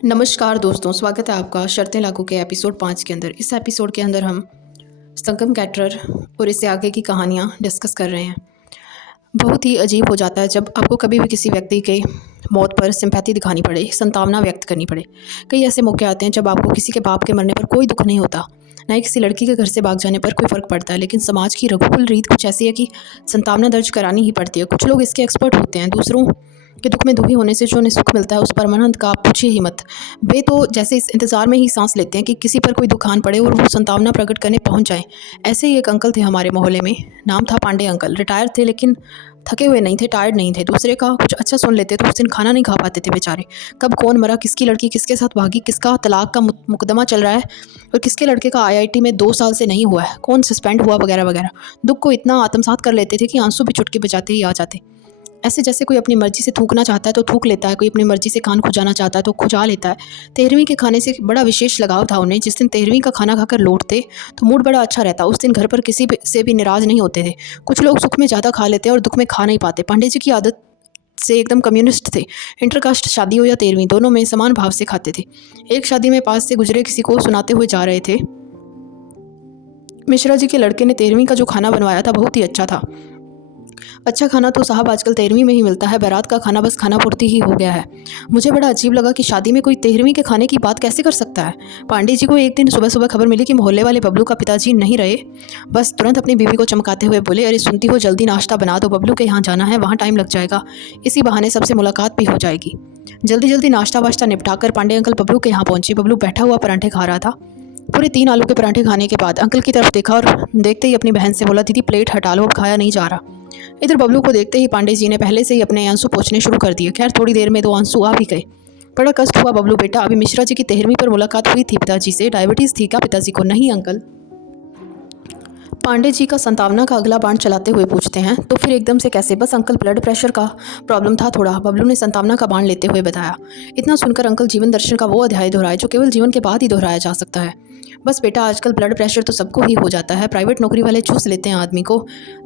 नमस्कार दोस्तों, स्वागत है आपका शर्तें लागू के एपिसोड 5 के अंदर। इस एपिसोड के अंदर हम संगम कैटरर और इससे आगे की कहानियाँ डिस्कस कर रहे हैं। बहुत ही अजीब हो जाता है जब आपको कभी भी किसी व्यक्ति के मौत पर सिंपैथी दिखानी पड़े, संतावना व्यक्त करनी पड़े। कई ऐसे मौके आते हैं जब आपको किसी के बाप के मरने पर कोई दुख नहीं होता, ना ही किसी लड़की के घर से भाग जाने पर कोई फ़र्क पड़ता है, लेकिन समाज की रघुकुल रीत कुछ ऐसी है कि संतावना दर्ज करानी ही पड़ती है। कुछ लोग इसके एक्सपर्ट होते हैं, दूसरों के दुख में दुखी होने से जो उन्हें सुख मिलता है उस परमानंद का आप पूछिए ही मत। वे तो जैसे इस इंतज़ार में ही सांस लेते हैं कि किसी पर कोई दुख आन पड़े और वो संतावना प्रकट करने पहुंच जाए। ऐसे ही एक अंकल थे हमारे मोहल्ले में, नाम था पांडे अंकल। रिटायर थे लेकिन थके हुए नहीं थे, टायर्ड नहीं थे। दूसरे का कुछ अच्छा सुन लेते तो उस दिन खाना नहीं खा पाते थे बेचारे। कब कौन मरा, किसकी लड़की किसके साथ भागी, किसका तलाक का मुकदमा चल रहा है और किसके लड़के का आईआईटी में 2 साल से नहीं हुआ है, कौन सस्पेंड हुआ, वगैरह वगैरह। दुख को इतना आत्मसात कर लेते थे कि आंसू भी चुटकी बजाते ही आ जाते। ऐसे जैसे कोई अपनी मर्जी से थूकना चाहता है तो थूक लेता है, कोई अपनी मर्जी से कान खुजाना चाहता है तो खुजा लेता है। 13वीं के खाने से बड़ा विशेष लगाव था उन्हें। जिस दिन 13वीं का खाना खाकर लौटते तो मूड बड़ा अच्छा रहता। उस दिन घर पर किसी से भी नाराज़ नहीं होते थे। कुछ लोग सुख में ज़्यादा खा लेते और दुख में खा नहीं पाते। पांडे जी की आदत से एकदम कम्युनिस्ट थे। इंटरकास्ट शादी हो या 13वीं, दोनों में समान भाव से खाते थे। एक शादी में पास से गुजरे किसी को सुनाते हुए जा रहे थे, मिश्रा जी के लड़के ने 13वीं का जो खाना बनवाया था बहुत ही अच्छा था। अच्छा खाना तो साहब आजकल 13वीं में ही मिलता है, बारात का खाना बस खाना पूर्ति ही हो गया है। मुझे बड़ा अजीब लगा कि शादी में कोई 13वीं के खाने की बात कैसे कर सकता है। पांडे जी को एक दिन सुबह सुबह खबर मिली कि मोहल्ले वाले बबलू का पिताजी नहीं रहे। बस तुरंत अपनी बीवी को चमकाते हुए बोले, अरे सुनती हो, जल्दी नाश्ता बना दो, बबलू के यहाँ जाना है, वहाँ टाइम लग जाएगा, इसी बहाने सबसे मुलाकात भी हो जाएगी। जल्दी जल्दी नाश्ता वाश्ता निपटा कर पांडे अंकल बबलू के यहाँ पहुंचे। बबलू बैठा हुआ परांठे खा रहा था। पूरे 3 आलू के परांठे खाने के बाद अंकल की तरफ देखा और देखते ही अपनी बहन से बोला, दीदी प्लेट हटा लो, अब खाया नहीं जा रहा। इधर बबलू को देखते ही पांडे जी ने पहले से ही अपने आंसू पोंछने शुरू कर दिए। खैर थोड़ी देर में 2 आंसू आ भी गए। बड़ा कष्ट हुआ बबलू बेटा, अभी मिश्रा जी की 13वीं पर मुलाकात हुई थी पिताजी से। डायबिटीज़ थी क्या पिताजी को? नहीं अंकल। पांडे जी का संतावना का अगला बाण चलाते हुए पूछते हैं, तो फिर एकदम से कैसे? बस अंकल ब्लड प्रेशर का प्रॉब्लम था थोड़ा, बबलू ने संतावना का बाण लेते हुए बताया। इतना सुनकर अंकल जीवन दर्शन का वो अध्याय दोहराए जो केवल जीवन के बाद ही दोहराया जा सकता है। बस बेटा, आजकल ब्लड प्रेशर तो सबको ही हो जाता है, प्राइवेट नौकरी वाले चूस लेते हैं आदमी को।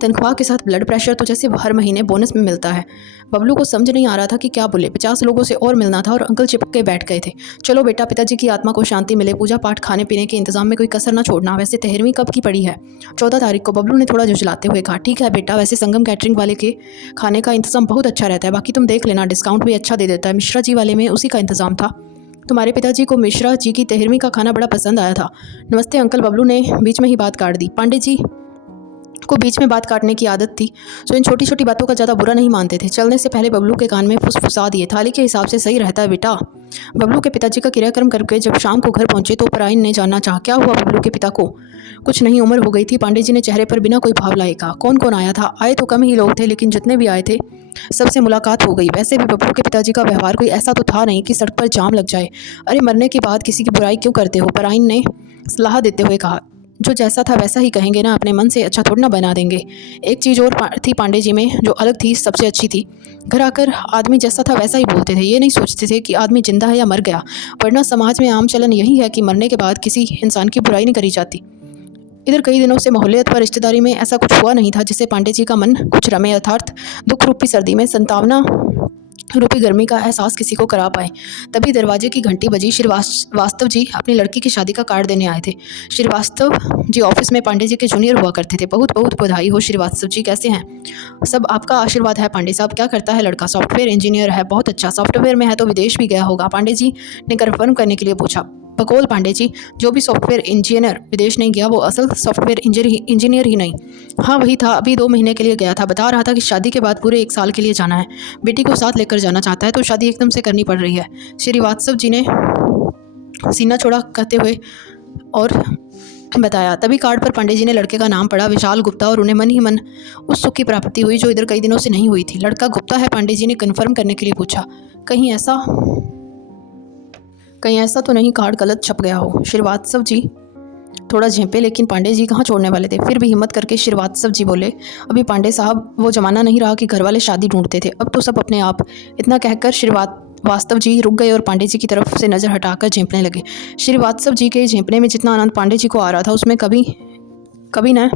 तनख्वाह के साथ ब्लड प्रेशर तो जैसे हर महीने बोनस में मिलता है। बबलू को समझ नहीं आ रहा था कि क्या बोले। 50 लोगों से और मिलना था और अंकल चिपक के बैठ गए थे। चलो बेटा, पिताजी की आत्मा को शांति मिले, पूजा पाठ खाने पीने के इंतजाम में कोई कसर ना छोड़ना। वैसे 13वीं कब की पड़ी है? 14 तारीख को, बबलू ने थोड़ा झुझलाते हुए कहा। ठीक है बेटा, वैसे संगम कैटरिंग वाले के खाने का इंतजाम बहुत अच्छा रहता है, बाकी तुम देख लेना, डिस्काउंट भी अच्छा दे देता है। मिश्रा जी वाले में उसी का इंतजाम था। तुम्हारे पिताजी को मिश्रा जी की 13वीं का खाना बड़ा पसंद आया था। नमस्ते अंकल, बबलू ने बीच में ही बात काट दी। पांडे जी को बीच में बात काटने की आदत थी, तो इन छोटी छोटी बातों का ज़्यादा बुरा नहीं मानते थे। चलने से पहले बबलू के कान में फुसफुसा दिए, थाली के हिसाब से सही रहता है बेटा। बबलू के पिताजी का क्रियाक्रम करके जब शाम को घर पहुंचे तो पराइन ने जानना चाहा, क्या हुआ बबलू के पिता को? कुछ नहीं, उम्र हो गई थी। पांडे जी ने चेहरे पर बिना कोई भाव लाए कहा। कौन कौन आया था? आए तो कम ही लोग थे, लेकिन जितने भी आए थे सबसे मुलाकात हो गई। वैसे भी बबलू के पिताजी का व्यवहार कोई ऐसा तो था नहीं कि सड़क पर जाम लग जाए। अरे मरने के बाद किसी की बुराई क्यों करते हो? पराइन ने सलाह देते हुए कहा। जो जैसा था वैसा ही कहेंगे ना, अपने मन से अच्छा थोड़ा ना बना देंगे। एक चीज़ और थी पांडे जी में जो अलग थी, सबसे अच्छी थी। घर आकर आदमी जैसा था वैसा ही बोलते थे। ये नहीं सोचते थे कि आदमी जिंदा है या मर गया, वरना समाज में आम चलन यही है कि मरने के बाद किसी इंसान की बुराई नहीं करी जाती। इधर कई दिनों से मोहल्ले अथवा रिश्तेदारी में ऐसा कुछ हुआ नहीं था जिससे पांडे जी का मन कुछ रमे, अर्थात दुख रूपी सर्दी में संतावना रूपी गर्मी का एहसास किसी को करा पाए। तभी दरवाजे की घंटी बजी। श्रीवास्तव जी अपनी लड़की की शादी का कार्ड देने आए थे। श्रीवास्तव जी ऑफिस में पांडे जी के जूनियर हुआ करते थे। बहुत बहुत बधाई हो श्रीवास्तव जी, कैसे हैं? सब आपका आशीर्वाद है पांडे साहब। क्या करता है लड़का? सॉफ्टवेयर इंजीनियर है। बहुत अच्छा, सॉफ्टवेयर में है तो विदेश भी गया होगा? पांडे जी ने कन्फर्म करने के लिए पूछा। बकौल पांडे जी, जो भी सॉफ्टवेयर इंजीनियर विदेश नहीं गया वो असल सॉफ्टवेयर इंजीनियर ही नहीं। हाँ वही था, अभी 2 महीने के लिए गया था। बता रहा था कि शादी के बाद पूरे 1 साल के लिए जाना है। बेटी को साथ लेकर जाना चाहता है तो शादी एकदम से करनी पड़ रही है। श्रीवास्तव जी ने सीना चौड़ा कहते हुए और बताया। तभी कार्ड पर पांडे जी ने लड़के का नाम पढ़ा, विशाल गुप्ता, और उन्हें मन ही मन उस सुख की प्राप्ति हुई जो इधर कई दिनों से नहीं हुई थी। लड़का गुप्ता है? पांडे जी ने कन्फर्म करने के लिए पूछा। कहीं ऐसा तो नहीं कार्ड गलत छप गया हो? श्रीवास्तव जी थोड़ा झेंपे, लेकिन पांडे जी कहाँ छोड़ने वाले थे। फिर भी हिम्मत करके श्रीवास्तव जी बोले, अभी पांडे साहब वो जमाना नहीं रहा कि घर वाले शादी ढूंढते थे, अब तो सब अपने आप। इतना कहकर श्रीवास्तव जी रुक गए और पांडे जी की तरफ से नज़र हटाकर झेंपने लगे। श्रीवास्तव जी के झेंपने में जितना आनंद पांडे जी को आ रहा था उसमें कभी न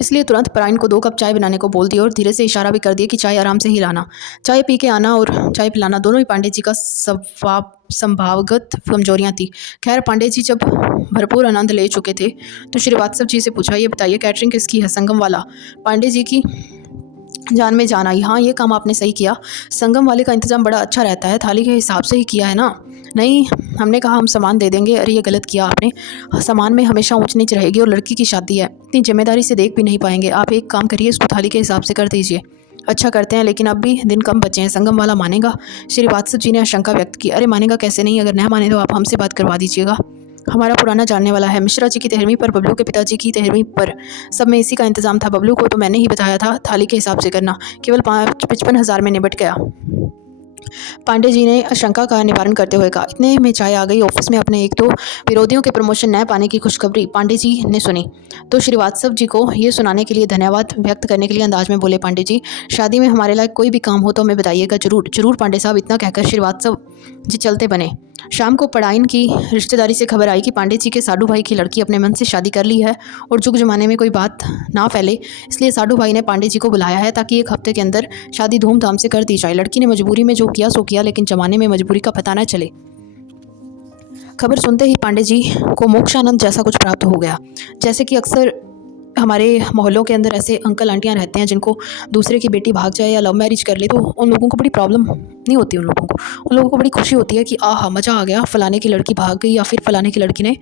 इसलिए तुरंत पराइन को 2 कप चाय बनाने को बोल दिया और धीरे से इशारा भी कर दिया कि चाय आराम से ही लाना। चाय पी के आना और चाय पिलाना दोनों ही पांडे जी का संभावगत कमजोरियाँ थी। खैर पांडे जी जब भरपूर आनंद ले चुके थे तो श्रीवास्तव जी से पूछा, ये बताइए कैटरिंग किसकी है? संगम वाला। पांडे जी की जान में जान आई। हाँ, ये काम आपने सही किया। संगम वाले का इंतज़ाम बड़ा अच्छा रहता है, थाली के हिसाब से ही किया है ना? नहीं, हमने कहा हम सामान दे देंगे। अरे ये गलत किया आपने, सामान में हमेशा ऊंच नीच रहेगी और लड़की की शादी है, इतनी जिम्मेदारी से देख भी नहीं पाएंगे। आप एक काम करिए, इसको थाली के हिसाब से कर दीजिए। अच्छा करते हैं, लेकिन अब भी दिन कम बचे हैं। संगम वाला मानेगा? श्रीवास्तव जी ने आशंका व्यक्त की। अरे मानेगा कैसे नहीं, अगर न माने तो आप हमसे बात करवा दीजिएगा, हमारा पुराना जानने वाला है। मिश्रा जी की 13वीं पर, बबलू के पिताजी की 13वीं पर, सब में इसी का इंतजाम था। बबलू को तो मैंने ही बताया था थाली के हिसाब से करना, केवल 55,000 में निबट गया। पांडे जी ने आशंका का निवारण करते हुए कहा। इतने में चाय आ गई। ऑफिस में अपने एक दो विरोधियों के प्रमोशन न पाने की खुशखबरी पांडे जी ने सुनी तो श्रीवास्तव जी को ये सुनाने के लिए धन्यवाद व्यक्त करने के लिए अंदाज में बोले, पांडे जी शादी में हमारे लायक कोई भी काम हो तो हमें बताइएगा जरूर। जरूर पांडे साहब, इतना कहकर श्रीवास्तव जी चलते बने। शाम को पढ़ाइन की रिश्तेदारी से खबर आई कि पांडे जी के साडू भाई की लड़की अपने मन से शादी कर ली है और जुग जमाने में कोई बात ना फैले, इसलिए साडू भाई ने पांडे जी को बुलाया है ताकि 1 हफ्ते के अंदर शादी धूमधाम से कर दी जाए। लड़की ने मजबूरी में जो किया सो किया, लेकिन जमाने में मजबूरी का पता न चले। खबर सुनते ही पांडे जी को मोक्षानंद जैसा कुछ प्राप्त हो गया। जैसे कि अक्सर हमारे मोहल्लों के अंदर ऐसे अंकल आंटियां रहते हैं जिनको दूसरे की बेटी भाग जाए या लव मैरिज कर ले तो उन लोगों को बड़ी प्रॉब्लम नहीं होती। उन लोगों को बड़ी खुशी होती है कि आहा मज़ा आ गया, फलाने की लड़की भाग गई या फिर फलाने की लड़की ने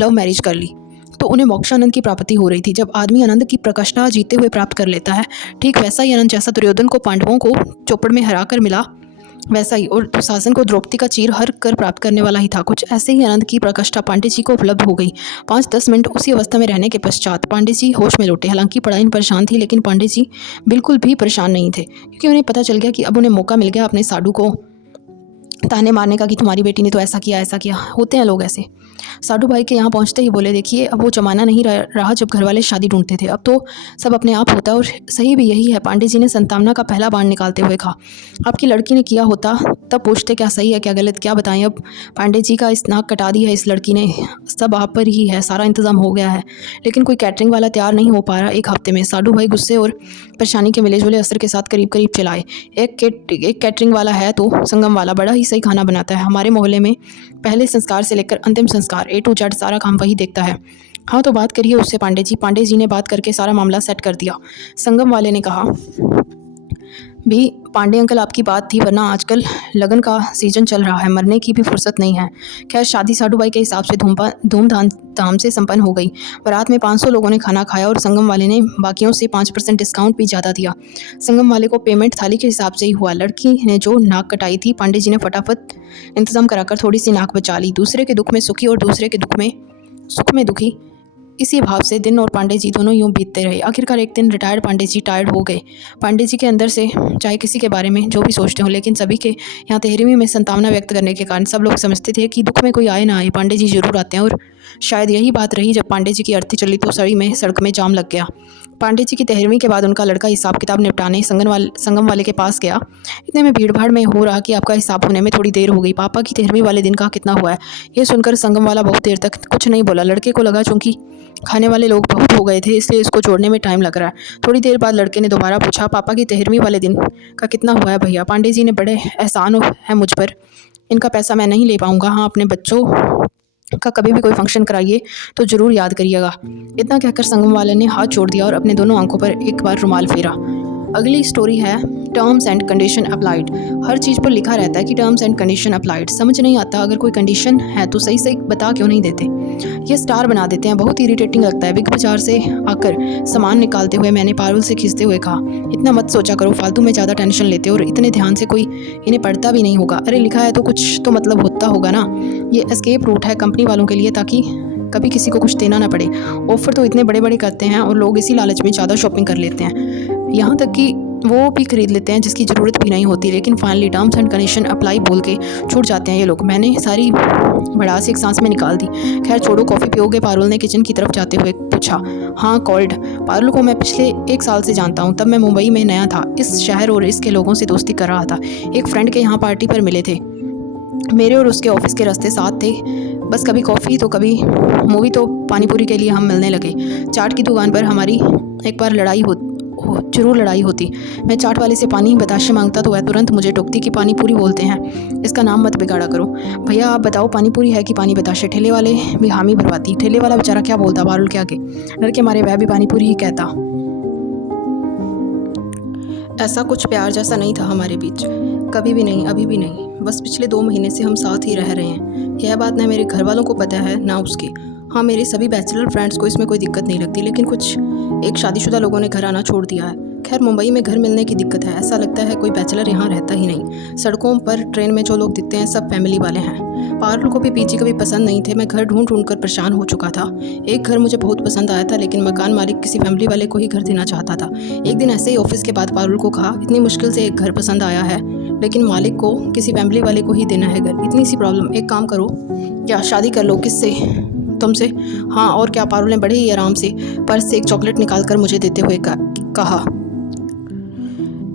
लव मैरिज कर ली। तो उन्हें मोक्षानंद की प्राप्ति हो रही थी। जब आदमी आनंद की प्रकाष्ठा जीते हुए प्राप्त कर लेता है, ठीक वैसा ही आनंद जैसा दुर्योधन को पांडवों को चौपड़ में हरा कर मिला, वैसा ही और दुशासन को द्रौपदी का चीर हर कर प्राप्त करने वाला ही था। कुछ ऐसे ही आनंद की प्रकाष्ठा पांडे जी को उपलब्ध हो गई। 5-10 मिनट उसी अवस्था में रहने के पश्चात पांडे जी होश में लौटे। हालांकि पढ़ाई परेशान थी, लेकिन पांडे जी बिल्कुल भी परेशान नहीं थे, क्योंकि उन्हें पता चल गया कि अब उन्हें मौका मिल गया अपने साडू को ताने मारने का कि तुम्हारी बेटी ने तो ऐसा किया। होते हैं लोग ऐसे। साडू भाई के यहाँ पहुँचते ही बोले, देखिए अब वो ज़माना नहीं रहा जब घर वाले शादी ढूंढते थे, अब तो सब अपने आप होता है और सही भी यही है। पांडे जी ने संतावना का पहला बाण निकालते हुए कहा, आपकी लड़की ने किया होता तब पूछते क्या सही है क्या गलत, क्या बताएं। अब पांडे जी का इस नाक कटा दी है इस लड़की ने, सब आप पर ही है, सारा इंतजाम हो गया है, लेकिन कोई कैटरिंग वाला तैयार नहीं हो पा रहा 1 हफ्ते में। साडू भाई गुस्से और परेशानी के मिले जुले असर के साथ करीब चलाए। एक कैटरिंग वाला है तो संगम वाला बड़ा ही सही खाना बनाता है। हमारे मोहल्ले में पहले संस्कार से लेकर अंतिम संस्कार A to Z सारा काम वही देखता है। हाँ तो बात करिए उससे पांडे जी। पांडे जी ने बात करके सारा मामला सेट कर दिया। संगम वाले ने कहा, भी पांडे अंकल आपकी बात थी, वरना आजकल लगन का सीजन चल रहा है, मरने की भी फुर्सत नहीं है। खैर शादी साडू भाई के हिसाब से धूमधाम से संपन्न हो गई। बारात में 500 लोगों ने खाना खाया और संगम वाले ने बाकियों से 5% डिस्काउंट भी ज़्यादा दिया। संगम वाले को पेमेंट थाली के हिसाब से ही हुआ। लड़की ने जो नाक कटाई थी पांडे जी ने फटाफट इंतजाम कराकर थोड़ी सी नाक बचा ली। दूसरे के दुख में सुखी और दूसरे के सुख में दुखी, इसी भाव से दिन और पांडे जी दोनों यूं बीतते रहे। आखिरकार एक दिन रिटायर्ड पांडे जी टायर्ड हो गए। पांडे जी के अंदर से चाहे किसी के बारे में जो भी सोचते हो, लेकिन सभी के यहाँ 13वीं में संतावना व्यक्त करने के कारण सब लोग समझते थे कि दुख में कोई आए ना आए पांडे जी जरूर आते हैं। और शायद यही बात रही, जब पांडे जी की अर्थी चली तो सड़क में जाम लग गया। पांडे जी की 13वीं के बाद उनका लड़का हिसाब किताब निपटाने संगम वाले के पास गया। इतने में भीड़ भाड़ में हो रहा कि आपका हिसाब होने में थोड़ी देर हो गई। पापा की 13वीं वाले दिन का कितना हुआ है? ये सुनकर संगम वाला बहुत देर तक कुछ नहीं बोला। लड़के को लगा चूंकि खाने वाले लोग बहुत हो गए थे इसलिए इसको जोड़ने में टाइम लग रहा है। थोड़ी देर बाद लड़के ने दोबारा पूछा, पापा की 13वीं वाले दिन का कितना हुआ है भैया? पांडे जी ने, बड़े एहसान है मुझ पर, इनका पैसा मैं नहीं ले पाऊंगा। हाँ अपने बच्चों का कभी भी कोई फंक्शन कराइए तो ज़रूर याद करिएगा। इतना कहकर संगम वाले ने हाथ जोड़ दिया और अपने दोनों आंखों पर एक बार रुमाल फेरा। अगली स्टोरी है टर्म्स एंड कंडीशन अप्लाइड। हर चीज़ पर लिखा रहता है कि टर्म्स एंड कंडीशन अप्लाइड। समझ नहीं आता, अगर कोई कंडीशन है तो सही सही बता क्यों नहीं देते, ये स्टार बना देते हैं। बहुत इरिटेटिंग लगता है। बिग बाजार से आकर सामान निकालते हुए मैंने पारुल से खींचते हुए कहा, इतना मत सोचा करो, फालतू में ज़्यादा टेंशन लेते हो और इतने ध्यान से कोई इन्हें पढ़ता भी नहीं होगा। अरे लिखा है तो कुछ तो मतलब होता होगा ना। ये एस्केप रूट है कंपनी वालों के लिए, ताकि कभी किसी को कुछ देना ना पड़े। ऑफर तो इतने बड़े बड़े करते हैं और लोग इसी लालच में ज़्यादा शॉपिंग कर लेते हैं, यहाँ तक कि वो भी खरीद लेते हैं जिसकी ज़रूरत भी नहीं होती। लेकिन finally terms and condition apply बोल के छूट जाते हैं ये लोग। मैंने सारी भड़ास एक सांस में निकाल दी। खैर छोड़ो, कॉफ़ी पियोगे? पारुल ने किचन की तरफ जाते हुए पूछा। हाँ कॉल्ड। पारुल को मैं पिछले 1 साल से जानता हूँ। तब मैं मुंबई में नया था, इस शहर और इसके लोगों से दोस्ती कर रहा था। एक फ्रेंड के यहाँ पार्टी पर मिले थे। मेरे और उसके ऑफिस के रास्ते साथ थे। बस कभी कॉफ़ी तो कभी मूवी तो पानीपुरी के लिए हम मिलने लगे। चाट की दुकान पर हमारी एक बार जरूर लड़ाई होती। मैं चाट वाले से पानी बताशे मांगता तो वह तुरंत मुझे टोकती कि पानी पूरी बोलते हैं, इसका नाम मत बिगाड़ा करो। भैया आप बताओ पानी पूरी है कि पानी बताशे? ठेले वाले भी हामी भरवाती। ठेले वाला बेचारा क्या बोलता पारुल के आगे, डर के मारे वह भी पानी पूरी ही कहता। ऐसा कुछ प्यार जैसा नहीं था हमारे बीच, कभी भी नहीं, अभी भी नहीं। बस पिछले 2 महीने से हम साथ ही रह रहे हैं। यह बात ना मेरे घर वालों को पता है ना उसके। हाँ, मेरे सभी बैचलर फ्रेंड्स को इसमें कोई दिक्कत नहीं लगती, लेकिन कुछ एक शादीशुदा लोगों ने घर आना छोड़ दिया है। खैर, मुंबई में घर मिलने की दिक्कत है, ऐसा लगता है कोई बैचलर यहाँ रहता ही नहीं। सड़कों पर, ट्रेन में जो लोग दिखते हैं सब फैमिली वाले हैं। पारुल को भी पीजी कभी पसंद नहीं थे। मैं घर ढूंढ कर परेशान हो चुका था। एक घर मुझे बहुत पसंद आया था, लेकिन मकान मालिक किसी फैमिली वाले को ही घर देना चाहता था। एक दिन ऐसे ही ऑफिस के बाद पारुल को कहा, इतनी मुश्किल से एक घर पसंद आया है, लेकिन मालिक को किसी फैमिली वाले को ही देना है घर। इतनी सी प्रॉब्लम, एक काम करो, क्या शादी कर लो? किससे? तुमसे। हाँ और क्या? पारुल ने बड़े ही आराम से पर्स से एक चॉकलेट निकाल कर मुझे देते हुए कहा।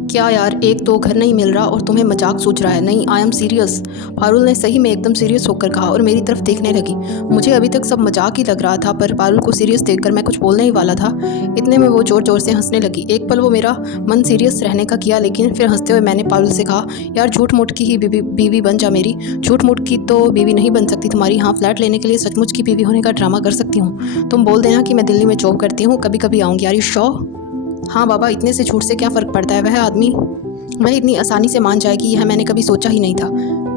क्या यार, एक तो घर नहीं मिल रहा और तुम्हें मजाक सूझ रहा है? नहीं, आई एम सीरियस। पारुल ने सही में एकदम सीरियस होकर कहा और मेरी तरफ देखने लगी। मुझे अभी तक सब मजाक ही लग रहा था, पर पारुल को सीरियस देखकर मैं कुछ बोलने ही वाला था, इतने में वो जोर जोर से हंसने लगी। एक पल वो मेरा मन सीरियस रहने का किया, लेकिन फिर हंसते हुए मैंने पारुल से कहा, यार झूठ मूठ की ही बीवी बन जा मेरी। झूठ मूठ की तो बीवी नहीं बन सकती तुम्हारी। हाँ, फ्लैट लेने के लिए सचमुच की बीवी होने का ड्रामा कर सकती हूँ। तुम बोल देना कि मैं दिल्ली में जॉब करती हूँ, कभी कभी आऊँगी। यार यू श्योर? हाँ बाबा, इतने से झूठ से क्या फ़र्क पड़ता है? वह इतनी आसानी से मान जाएगी, यह मैंने कभी सोचा ही नहीं था।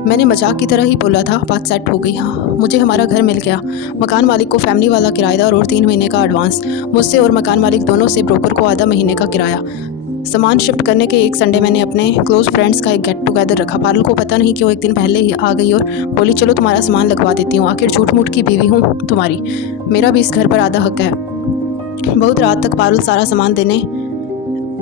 मैंने मजाक की तरह ही बोला था। बात सेट हो गई। हाँ, मुझे हमारा घर मिल गया। मकान मालिक को फैमिली वाला किराएदार और 3 महीने का एडवांस। मुझसे और मकान मालिक दोनों से ब्रोकर को आधा महीने का किराया। सामान शिफ्ट करने के एक संडे मैंने अपने क्लोज फ्रेंड्स का एक गेट टुगेदर रखा। पारुल को पता नहीं क्यों एक दिन पहले ही आ गई और बोली, चलो तुम्हारा सामान लगवा देती हूँ, आखिर झूठ मूठ की बीवी हूँ तुम्हारी, मेरा भी इस घर पर आधा हक है। बहुत रात तक पारुल सारा सामान देने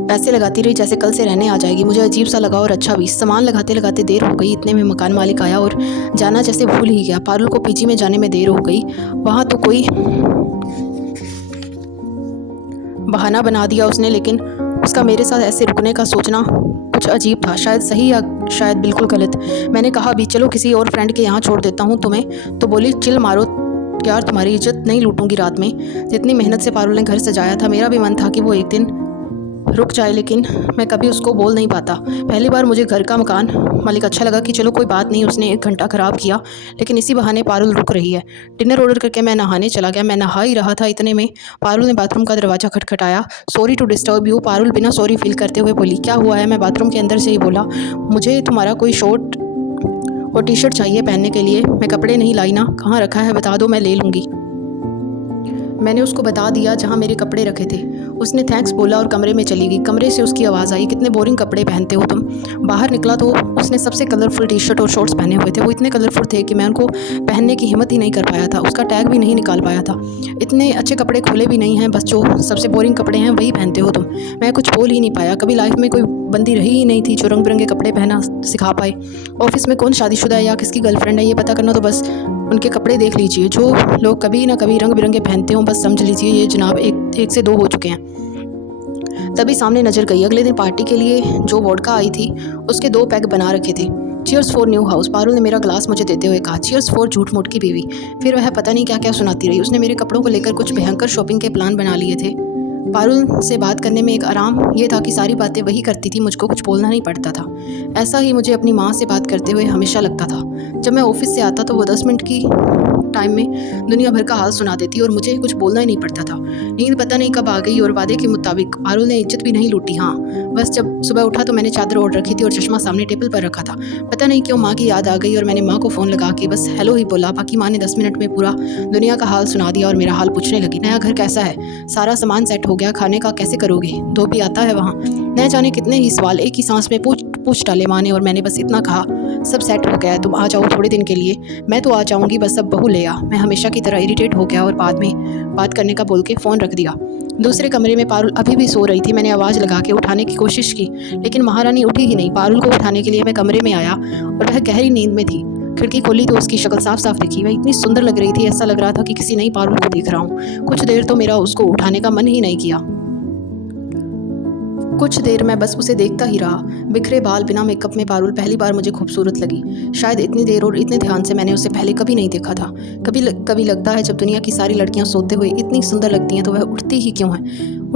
ऐसे लगाती रही जैसे कल से रहने आ जाएगी। मुझे अजीब सा लगा और अच्छा भी। सामान लगाते लगाते देर हो गई, इतने में मकान मालिक आया और जाना जैसे भूल ही गया। पारुल को पीजी में जाने में देर हो गई। वहाँ तो कोई बहाना बना दिया उसने, लेकिन उसका मेरे साथ ऐसे रुकने का सोचना कुछ अजीब था, शायद सही या शायद बिल्कुल गलत। मैंने कहा, अभी चलो किसी और फ्रेंड के यहाँ छोड़ देता हूँ तुम्हें। तो बोली, चिल मारो यार, तुम्हारी इज्जत नहीं लूटूंगी रात में। जितनी मेहनत से पारुल ने घर सजाया था, मेरा भी मन था कि वो एक दिन रुक जाए, लेकिन मैं कभी उसको बोल नहीं पाता। पहली बार मुझे घर का मकान मालिक अच्छा लगा कि चलो कोई बात नहीं, उसने 1 घंटा ख़राब किया, लेकिन इसी बहाने पारुल रुक रही है। डिनर ऑर्डर करके मैं नहाने चला गया। मैं नहा ही रहा था, इतने में पारुल ने बाथरूम का दरवाज़ा खटखटाया। Sorry to disturb you. Parul बिना सॉरी फील करते हुए बोली, क्या हुआ है? मैं बाथरूम के अंदर से ही बोला, मुझे तुम्हारा कोई शॉर्ट और टी शर्ट चाहिए पहनने के लिए। मैं कपड़े नहीं लाई ना, कहाँ रखा है बता दो, मैं ले लूँगी। मैंने उसको बता दिया जहाँ मेरे कपड़े रखे थे। उसने थैंक्स बोला और कमरे में चली गई। कमरे से उसकी आवाज़ आई, कितने बोरिंग कपड़े पहनते हो तुम। बाहर निकला तो उसने सबसे कलरफुल टी शर्ट और शॉर्ट्स पहने हुए थे। वो इतने कलरफुल थे कि मैं उनको पहनने की हिम्मत ही नहीं कर पाया था। उसका टैग भी नहीं निकाल पाया था। इतने अच्छे कपड़े खुले भी नहीं हैं, बस जो सबसे बोरिंग कपड़े हैं वही पहनते हो तुम। मैं कुछ बोल ही नहीं पाया। कभी लाइफ में कोई बंदी रही ही नहीं थी जो रंग बिरंगे कपड़े पहना सिखा पाए। ऑफिस में कौन शादीशुदा है या किसकी गर्लफ्रेंड है ये पता करना तो बस उनके कपड़े देख लीजिए। जो लोग कभी ना कभी रंग बिरंगे पहनते हो, बस समझ लीजिए ये जनाब एक से 2 हो चुके हैं। तभी सामने नजर गई, अगले दिन पार्टी के लिए जो वोडका आई थी उसके 2 पैग बना रखे थे। Cheers for new house. Parul ने मेरा ग्लास मुझे देते हुए कहा, चीयर्स फॉर झूठ मूठ की बीवी। फिर वह पता नहीं क्या क्या सुनाती रही। उसने मेरे कपड़ों को लेकर कुछ भयंकर शॉपिंग के प्लान बना लिए थे। पारुल से बात करने में एक आराम ये था कि सारी बातें वही करती थी, मुझको कुछ बोलना नहीं पड़ता था। ऐसा ही मुझे अपनी माँ से बात करते हुए हमेशा लगता था। जब मैं ऑफिस से आता तो वो 10 मिनट की टाइम में दुनिया भर का हाल सुना देती और मुझे कुछ बोलना ही नहीं पड़ता था। नींद पता नहीं कब आ गई और वादे के मुताबिक पारुल ने इज्जत भी नहीं लूटी। हाँ, बस जब सुबह उठा तो मैंने चादर ओढ़ रखी थी और चश्मा सामने टेबल पर रखा था। पता नहीं क्यों माँ की याद आ गई और मैंने माँ को फ़ोन लगा के बस हेलो ही बोला। बाकी माँ ने 10 मिनट में पूरा दुनिया का हाल सुना दिया और मेरा हाल पूछने लगी, नया घर कैसा है, सारा सामान सेट हो गया, खाने का कैसे करोगे, धोबी आता है वहाँ। न जाने कितने ही सवाल एक ही सांस में पूछ डाले माँ ने और मैंने बस इतना कहा, सब सेट हो गया है, तुम आ जाओ थोड़े दिन के लिए। मैं तो आ जाऊँगी, बस अब बहू ले आ। मैं हमेशा की तरह इरिटेट हो गया और बाद में बात करने का बोल के फ़ोन रख दिया। दूसरे कमरे में पारुल अभी भी सो रही थी। मैंने आवाज़ लगा के उठाने की कोशिश की, लेकिन महारानी उठी ही नहीं। पारुल को उठाने के लिए मैं कमरे में आया और वह गहरी नींद में थी। खिड़की खोली तो उसकी शक्ल साफ साफ दिखी। वह इतनी सुंदर लग रही थी, ऐसा लग रहा था कि किसी नई पारुल को देख रहा हूँ। कुछ देर तो मेरा उसको उठाने का मन ही नहीं किया। कुछ देर मैं बस उसे देखता ही रहा। बिखरे बाल, बिना मेकअप में पारुल पहली बार मुझे खूबसूरत लगी। शायद इतनी देर और इतने ध्यान से मैंने उसे पहले कभी नहीं देखा था। कभी लगता है जब दुनिया की सारी लड़कियां सोते हुए इतनी सुंदर लगती हैं तो वह उठती ही क्यों हैं।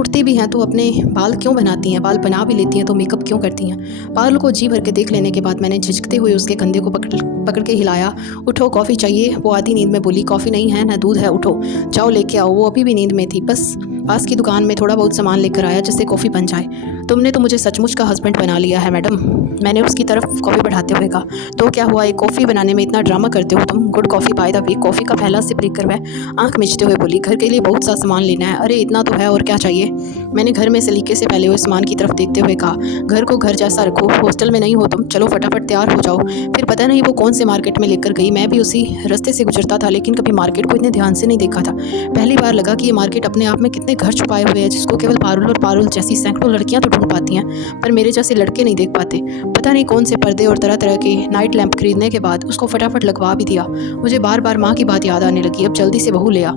उठती भी हैं तो अपने बाल क्यों बनाती हैं, बाल बना भी लेती हैं तो मेकअप क्यों करती हैं। पारुल को जी भर के देख लेने के बाद मैंने झिझकते हुए उसके कंधे को पकड़ के हिलाया। उठो, कॉफ़ी चाहिए? वो आधी नींद में बोली। कॉफ़ी नहीं है ना दूध है, उठो जाओ लेके आओ। वो अभी भी नींद में थी। बस पास की दुकान में थोड़ा बहुत सामान लेकर आया जिससे कॉफ़ी बन जाए। तुमने तो मुझे सचमुच का हस्बैंड बना लिया है मैडम, मैंने उसकी तरफ कॉफ़ी बढ़ाते हुए कहा। तो क्या हुआ, एक कॉफ़ी बनाने में इतना ड्रामा करते हो तुम? Good coffee bye the way. Coffee का पहला सिप लेकर वह आंख मिचते हुए बोली। घर के लिए बहुत सा सामान लेना है। अरे इतना तो है, और क्या चाहिए? मैंने घर में सलीके से फैले हुए सामान की तरफ देखते हुए कहा। घर को घर जैसा रखो, हॉस्टल में नहीं हो तुम, चलो फटाफट तैयार हो जाओ। फिर पता नहीं वो कौन से मार्केट में लेकर गई। मैं भी उसी रास्ते से गुजरता था लेकिन कभी मार्केट को इतने ध्यान से नहीं देखा था। पहली बार लगा कि ये मार्केट अपने आप में कितने घर छुपाए हुए हैं जिसको केवल पारुल और पारुल जैसी सैकड़ों लड़कियां तो ढूंढ पाती हैं, पर मेरे जैसे लड़के नहीं देख पाते। पता नहीं कौन से पर्दे और तरह तरह के नाइट लैंप खरीदने के बाद उसको फटाफट लगवा भी दिया। मुझे बार बार माँ की बात याद आने लगी। अब जल्दी से बहू ले आ।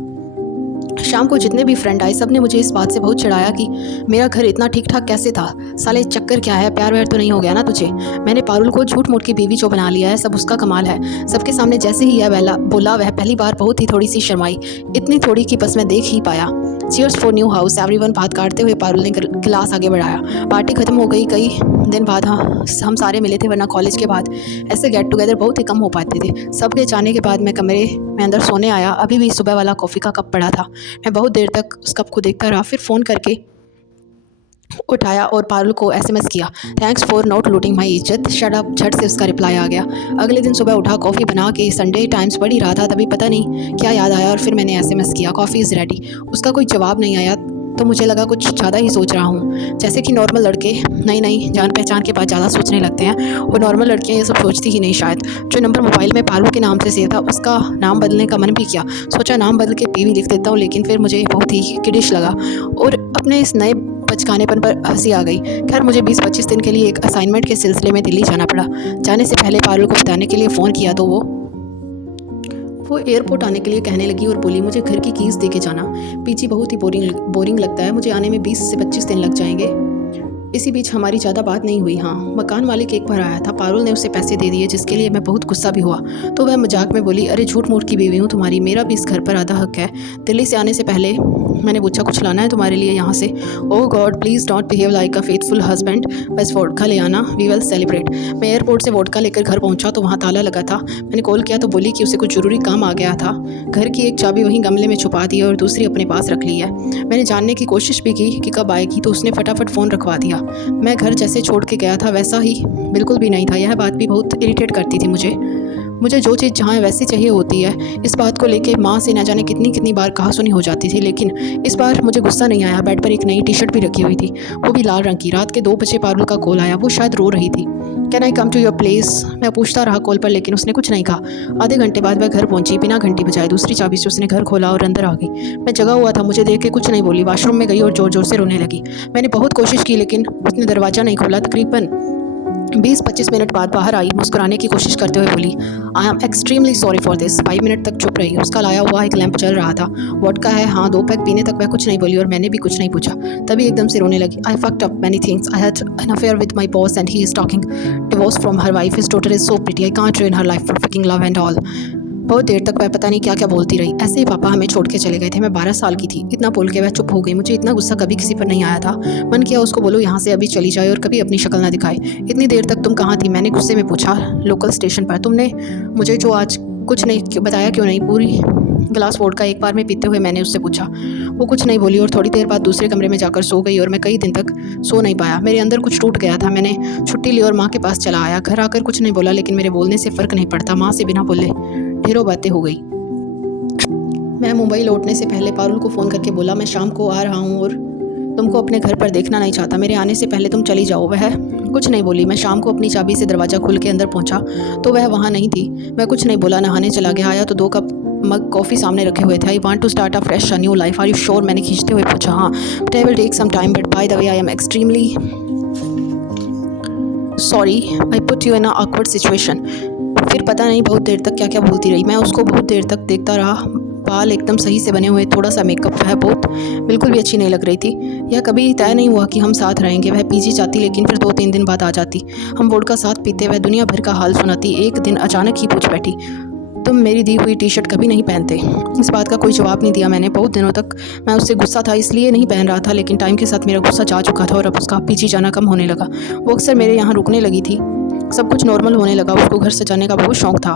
शाम को जितने भी फ्रेंड आए सब ने मुझे इस बात से बहुत चिढ़ाया कि मेरा घर इतना ठीक ठाक कैसे था। साले चक्कर क्या है, प्यार व्यार तो नहीं हो गया ना तुझे? मैंने पारुल को झूठ मूठ की बीवी जो बना लिया है, सब उसका कमाल है। सबके सामने जैसे ही यह बोला वह पहली बार बहुत ही थोड़ी सी शर्माई, इतनी थोड़ी कि बस मैं देख ही पाया। Cheers for new house everyone. बात काटते हुए पारुल ने गिलास आगे बढ़ाया। पार्टी खत्म हो गई। कई दिन बाद हम सारे मिले थे, वरना कॉलेज के बाद ऐसे गेट टुगेदर बहुत ही कम हो पाते थे। सबके जाने के बाद मैं कमरे में अंदर सोने आया। अभी भी सुबह वाला कॉफ़ी का कप पड़ा था। मैं बहुत देर तक उस कप को देखता रहा, फिर फ़ोन करके उठाया और पारुल को एसएमएस किया। थैंक्स फॉर नॉट लूटिंग माई इज्जत, शट अप। झट से उसका रिप्लाई आ गया। अगले दिन सुबह उठा, कॉफ़ी बना के संडे टाइम्स पढ़ ही रहा था, तभी पता नहीं क्या याद आया और फिर मैंने एसएमएस किया, कॉफ़ी इज़ रेडी। उसका कोई जवाब नहीं आया तो मुझे लगा कुछ ज़्यादा ही सोच रहा हूँ। जैसे कि नॉर्मल लड़के नई जान पहचान के बाद ज़्यादा सोचने लगते हैं, और नॉर्मल लड़कियाँ ये सब सोचती ही नहीं शायद। जो नंबर मोबाइल में पारुल के नाम से सेव था उसका नाम बदलने का मन भी किया। सोचा नाम बदल के पीवी लिख देता हूँ, लेकिन फिर मुझे बहुत ही किडिश लगा और अपने इस नए बचकानेपन पर हंसी आ गई। खैर मुझे 20-25 दिन के लिए एक असाइनमेंट के सिलसिले में दिल्ली जाना पड़ा। जाने से पहले पारुल को बताने के लिए फ़ोन किया तो वो एयरपोर्ट आने के लिए कहने लगी और बोली मुझे घर की कीज़ दे के जाना। पीजी बहुत ही बोरिंग लगता है, मुझे आने में 20 से 25 दिन लग जाएंगे। इसी बीच हमारी ज़्यादा बात नहीं हुई। हाँ, मकान मालिक एक बार आया था, पारुल ने उसे पैसे दे दिए जिसके लिए मैं बहुत गुस्सा भी हुआ। तो वह मजाक में बोली, अरे झूठ मूठ की बीवी हूँ तुम्हारी, मेरा भी इस घर पर आधा हक है। दिल्ली से आने से पहले मैंने पूछा कुछ लाना है तुम्हारे लिए यहाँ से? Oh god please don't behave like a faithful husband, बस वोडका ले आना, वी विल सेलिब्रेट। मैं एयरपोर्ट से वोडका लेकर घर पहुँचा तो वहाँ ताला लगा था। मैंने कॉल किया तो बोली कि उसे कुछ ज़रूरी काम आ गया था। घर की एक चाबी वहीं गमले में छुपा दी और दूसरी अपने पास रख ली है। मैंने जानने की कोशिश भी की कि कब आएगी तो उसने फटाफट फ़ोन रखवा दिया। मैं घर जैसे छोड़ के गया था वैसा ही बिल्कुल भी नहीं था। यह बात भी बहुत इरिटेट करती थी मुझे जो चीज़ जहाँ वैसी चाहिए होती है। इस बात को लेके माँ से न जाने कितनी बार कहा सुनी हो जाती थी, लेकिन इस बार मुझे गुस्सा नहीं आया। बेड पर एक नई टी शर्ट भी रखी हुई थी, वो भी लाल रंग की। रात के 2 बजे पारुल का कॉल आया, वो शायद रो रही थी। Can I come to your place? मैं पूछता रहा कॉल पर, लेकिन उसने कुछ नहीं कहा। आधे घंटे बाद वह घर पहुंची, बिना घंटी बजाए दूसरी चाबी से उसने घर खोला और अंदर आ गई। मैं जगा हुआ था, मुझे देख के कुछ नहीं बोली, वॉशरूम में गई और ज़ोर ज़ोर से रोने लगी। मैंने बहुत कोशिश की लेकिन उसने दरवाज़ा नहीं खोला। तकरीबन 20-25 मिनट बाद बाहर आई, मुस्कुराने की कोशिश करते हुए बोली, आई am extremely sorry for this. 5 minute तक चुप रही। उसका लाया हुआ एक लैंप चल रहा था। वोडका है? हाँ। 2 पैक पीने तक वह कुछ नहीं बोली और मैंने भी कुछ नहीं पूछा। तभी एकदम से रोने लगी। आई fucked up many things, I had an affair with my boss and he is talking divorce from her wife, his daughter is so pretty, I can't ruin her life for fucking love and all. बहुत देर तक वह पता नहीं क्या क्या बोलती रही। ऐसे ही पापा हमें छोड़ के चले गए थे। मैं 12 साल की थी। इतना बोल के वह चुप हो गई। मुझे इतना गुस्सा कभी किसी पर नहीं आया था। मन किया उसको बोलो यहाँ से अभी चली जाए और कभी अपनी शक्ल ना दिखाए। इतनी देर तक तुम कहाँ थी? मैंने गुस्से में पूछा। लोकल स्टेशन पर। तुमने मुझे जो आज कुछ नहीं बताया क्यों नहीं? पूरी गिलास वोडका एक बार में पीते हुए मैंने उससे पूछा। वो कुछ नहीं बोली और थोड़ी देर बाद दूसरे कमरे में जाकर सो गई और मैं कई दिन तक सो नहीं पाया। मेरे अंदर कुछ टूट गया था। मैंने छुट्टी ली और माँ के पास चला आया। घर आकर कुछ नहीं बोला, लेकिन मेरे बोलने से फ़र्क नहीं पड़ता। माँ से बिना बोले ढेरों बातें हो गई। मैं मुंबई लौटने से पहले पारुल को फ़ोन करके बोला, मैं शाम को आ रहा हूँ और तुमको अपने घर पर देखना नहीं चाहता। मेरे आने से पहले तुम चली जाओ। वह कुछ नहीं बोली। मैं शाम को अपनी चाबी से दरवाज़ा खोल के अंदर पहुँचा तो वह वहाँ नहीं थी। मैं कुछ नहीं बोला, नहाने चला गया। आया तो 2 कप मग कॉफ़ी सामने रखे हुए थे। I want to start a fresh a new life, are you sure? मैंने खींचते हुए पूछा। हाँ, but I will take some time, but by the way I am extremely sorry I put you in a awkward situation. फिर पता नहीं बहुत देर तक क्या क्या बोलती रही। मैं उसको बहुत देर तक देखता रहा। बाल एकदम सही से बने हुए, थोड़ा सा मेकअप, वह बहुत बिल्कुल भी अच्छी नहीं लग रही थी। यह कभी तय नहीं हुआ कि हम साथ रहेंगे। वह पीजी जाती लेकिन फिर 2-3 दिन बाद आ जाती। हम वोडका साथ पीते, वह दुनिया भर का हाल सुनाती। एक दिन अचानक ही पूछ बैठी, तुम मेरी दी हुई टी शर्ट कभी नहीं पहनते। इस बात का कोई जवाब नहीं दिया मैंने। बहुत दिनों तक मैं उससे गुस्सा था इसलिए नहीं पहन रहा था, लेकिन टाइम के साथ मेरा गुस्सा जा चुका था और अब उसका पीछे जाना कम होने लगा। वो अक्सर मेरे यहाँ रुकने लगी थी। सब कुछ नॉर्मल होने लगा। उसको घर सजाने का बहुत शौक था।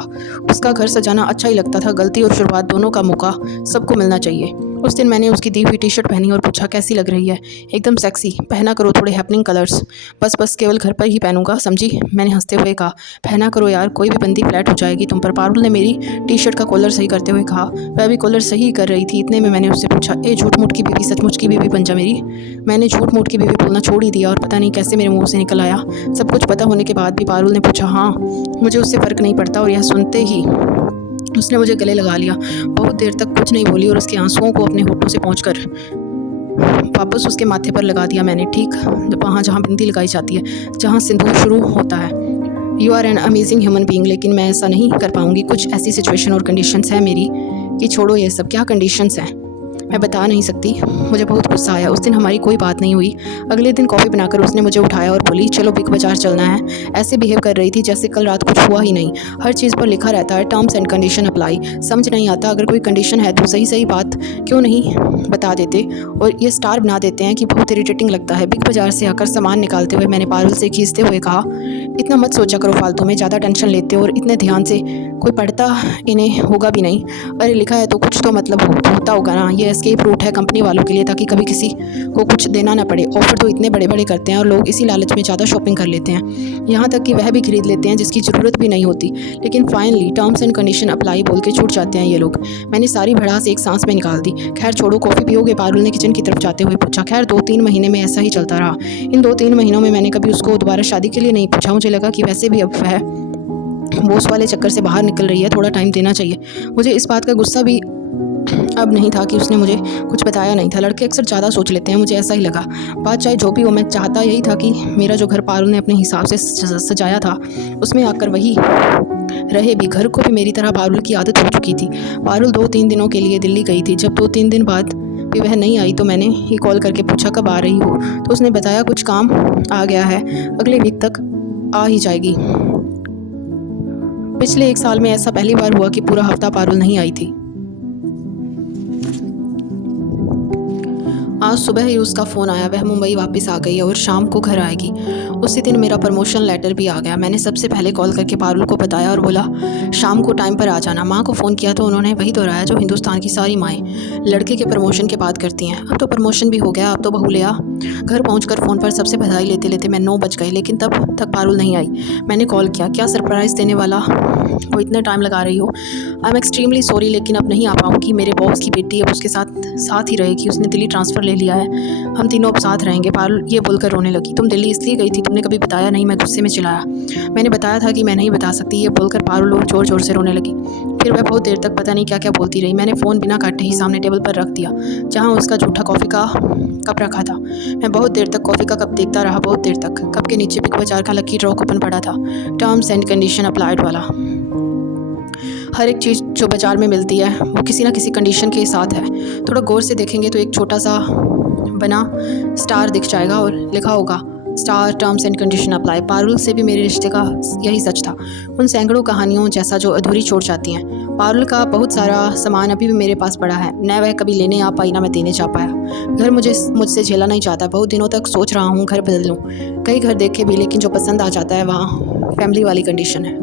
उसका घर सजाना अच्छा ही लगता था। गलती और शुरुआत दोनों का मौका सबको मिलना चाहिए। उस दिन मैंने उसकी दी हुई टी शर्ट पहनी और पूछा, कैसी लग रही है? एकदम सेक्सी, पहना करो थोड़े हैपनिंग कलर्स। बस केवल घर पर ही पहनूंगा, समझी? मैंने हंसते हुए कहा। पहना करो यार, कोई भी बंदी फ्लैट हो जाएगी तुम पर। पारुल ने मेरी टी शर्ट का कॉलर सही करते हुए कहा। वह भी कॉलर सही कर रही थी। इतने में मैंने उससे पूछा, ए झूठ मूठ की बीवी, सचमुच की बीवी बन जा मेरी। मैंने झूठ मूठ की बीवी बोलना छोड़ ही दिया और पता नहीं कैसे मेरे मुंह से निकल आया। सब कुछ पता होने के बाद भी पारुल ने पूछा। हाँ, मुझे उससे फ़र्क नहीं पड़ता। और यह सुनते ही उसने मुझे गले लगा लिया। बहुत देर तक कुछ नहीं बोली और उसके आंसुओं को अपने होठों से पोंछकर वापस उसके माथे पर लगा दिया मैंने, ठीक वहाँ जहाँ बिंदी लगाई जाती है, जहाँ सिंदूर शुरू होता है। You are an amazing human being, लेकिन मैं ऐसा नहीं कर पाऊँगी। कुछ ऐसी सिचुएशन और कंडीशंस है मेरी कि छोड़ो ये सब। क्या कंडीशंस हैं मैं बता नहीं सकती। मुझे बहुत गुस्सा आया। उस दिन हमारी कोई बात नहीं हुई। अगले दिन कॉफ़ी बनाकर उसने मुझे उठाया और बोली, चलो बिग बाज़ार चलना है। ऐसे बिहेव कर रही थी जैसे कल रात कुछ हुआ ही नहीं। हर चीज़ पर लिखा रहता है टर्म्स एंड कंडीशन अप्लाई। समझ नहीं आता, अगर कोई कंडीशन है तो सही सही बात क्यों नहीं बता देते और ये स्टार बना देते हैं कि बहुत इरिटेटिंग लगता है। बिग बाज़ार से आकर सामान निकालते हुए मैंने पारुल से खींचते हुए कहा, इतना मत सोचा करो फालतू में, ज़्यादा टेंशन लेते हो और इतने ध्यान से कोई पढ़ता इन्हें होगा भी नहीं। अरे लिखा है तो कुछ तो मतलब होता होगा ना। ये एस्केप रूट है कंपनी वालों के लिए, ताकि कभी किसी को कुछ देना ना पड़े। ऑफर तो इतने बड़े बड़े करते हैं और लोग इसी लालच में ज़्यादा शॉपिंग कर लेते हैं। यहाँ तक कि वह भी खरीद लेते हैं जिसकी ज़रूरत भी नहीं होती। लेकिन finally terms and condition apply बोल के छूट जाते हैं ये लोग। मैंने सारी भड़ास एक सांस में निकाल दी। खैर छोड़ो, कॉफ़ी पियोगे? पारुल ने किचन की तरफ जाते हुए पूछा। खैर 2-3 महीने में ऐसा ही चलता रहा। इन 2-3 महीनों में मैंने कभी उसको दोबारा शादी के लिए नहीं पूछा। मुझे लगा कि वैसे भी अब वह बॉस वाले चक्कर से बाहर निकल रही है, थोड़ा टाइम देना चाहिए। मुझे इस बात का गुस्सा भी अब नहीं था कि उसने मुझे कुछ बताया नहीं था। लड़के अक्सर ज़्यादा सोच लेते हैं, मुझे ऐसा ही लगा। बात चाहे जो भी हो, मैं चाहता यही था कि मेरा जो घर पारुल ने अपने हिसाब से सजाया था उसमें आकर वही रहे भी। घर को भी मेरी तरह पारुल की आदत हो चुकी थी। पारुल 2-3 दिनों के लिए दिल्ली गई थी। जब 2-3 दिन बाद भी वह नहीं आई तो मैंने ही कॉल करके पूछा कब आ रही हो, तो उसने बताया कुछ काम आ गया है, अगले वीक तक आ ही जाएगी। पिछले 1 साल में ऐसा पहली बार हुआ कि पूरा हफ्ता पारुल नहीं आई थी। आज सुबह ही उसका फ़ोन आया। वह मुंबई वापस आ गई है और शाम को घर आएगी। उसी दिन मेरा प्रमोशन लेटर भी आ गया। मैंने सबसे पहले कॉल करके पारुल को बताया और बोला शाम को टाइम पर आ जाना। माँ को फ़ोन किया तो उन्होंने वही दोहराया जो हिंदुस्तान की सारी माएँ लड़के के प्रमोशन के बाद करती हैं। अब तो प्रमोशन भी हो गया, अब तो बहू ले आ। घर पहुँचकर फ़ोन पर सबसे बधाई लेते लेते मैं 9 बज गई, लेकिन तब तक पारुल नहीं आई। मैंने कॉल किया, क्या सरप्राइज़ देने वाला वो इतना टाइम लगा रही हो? आई एम एक्सट्रीमली सॉरी, लेकिन अब नहीं आ पाऊँगी। मेरे बॉस की बेटी अब उसके साथ ही रहेगी। उसने दिल्ली ट्रांसफ़र ले लिया है। हम तीनों अब साथ रहेंगे। पारुल ये बोलकर रोने लगी। तुम दिल्ली इसलिए गई थी, तुमने कभी बताया नहीं। मैं गुस्से में चिल्लाया। मैंने बताया था कि मैं नहीं बता सकती। ये बोलकर पारुल और ज़ोर ज़ोर से रोने लगी। फिर वह बहुत देर तक पता नहीं क्या क्या बोलती रही। मैंने फ़ोन बिना काटे ही सामने टेबल पर रख दिया जहाँ उसका जूठा कॉफ़ी का कप रखा था। मैं बहुत देर तक कॉफ़ी का कप देखता रहा। बहुत देर तक कप के नीचे बिग बाज़ार का लकी ड्रॉ कूपन पड़ा था, टर्म्स एंड कंडीशन अप्लाइड वाला। हर एक चीज़ जो बाज़ार में मिलती है वो किसी ना किसी कंडीशन के साथ है। थोड़ा गौर से देखेंगे तो एक छोटा सा बना स्टार दिख जाएगा और लिखा होगा star terms and condition apply. Parul से भी मेरे रिश्ते का यही सच था। उन सैकड़ों कहानियों जैसा जो अधूरी छोड़ जाती हैं। पारुल का बहुत सारा सामान अभी भी मेरे पास पड़ा है। न वह कभी लेने आ पाई, ना मैं देने जा पाया। घर मुझसे झेला नहीं जाता। बहुत दिनों तक सोच रहा हूँ घर बदल लूँ। कई घर देखे भी, लेकिन जो पसंद आ जाता है वहाँ फैमिली वाली कंडीशन है।